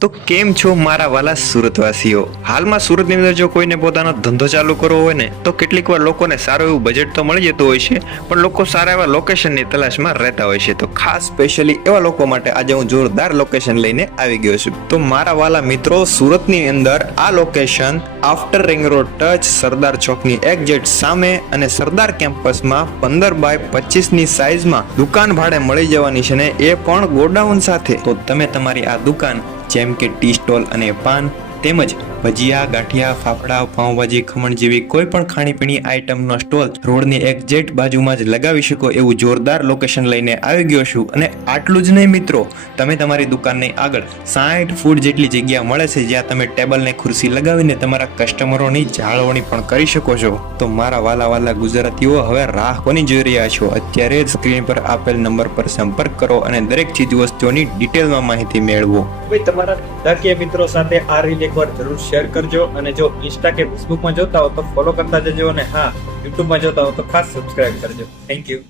તો કેમ છો મારા વાલા સુરતવાસીઓ? હાલમાં સુરતની અંદર જો કોઈને પોતાનો ધંધો ચાલુ કરવો હોય ને તો કેટલીક વાર લોકોને સારું એવું બજેટ તો મળી જતું હોય છે, પણ લોકો સારા એવા લોકેશનની તલાશમાં રહેતા હોય છે. તો ખાસ સ્પેશિયલી એવા લોકો માટે આજે હું જોરદાર લોકેશન લઈને આવી ગયો છું. તો મારા વાલા મિત્રો, સુરતની અંદર આ location after ring road touch Sardar ચોકની એક્ઝેક્ટ સામે અને સરદાર કેમ્પસમાં 15x25 ની સાઈઝમાં દુકાન ભાડે મળી જવાની છે ને એ પણ ગોડાઉન સાથે. તો તમે તમારી આ દુકાન જેમ કે ટી સ્ટોલ અને પાન તેમજ ભજીયા, ગાંઠિયા, ફાફડા, પાઉંભાજી, ખમણ જેવી કોઈ પણ ખાણીપીણી આઈટમનો સ્ટોલ રોડની એક્ઝેક્ટ બાજુમાં જ લગાવી શકો એવું જોરદાર લોકેશન લઈને આવી ગયો છું. અને આટલું જ નહીં મિત્રો, તમે તમારી દુકાનની આગળ 60 ફૂટ જેટલી જગ્યા મળે છે જ્યાં તમે ટેબલ ને ખુરશી લગાવીને તમારા કસ્ટમરોની જાળવણી પણ કરી શકો છો. તો મારા વાલા વાલા ગુજરાતીઓ, હવે રાહ કોની જોઈ રહ્યા છો? અત્યારે જ સ્ક્રીન પર આપેલ નંબર પર સંપર્ક કરો અને દરેક ચીજ વસ્તુઓની ડિટેલમાં માહિતી મેળવો. ભાઈ, તમારા ધંધાકીય મિત્રો સાથે આ રીલ એકવાર જરૂર શેર કરજો, અને જો ઇન્સ્ટા કે ફેસબુકમાં જોતા હો તો ફોલો કરતા જજો, અને હા, યુટ્યુબમાં જોતા હો તો ખાસ સબસ્ક્રાઇબ કરજો. Thank you.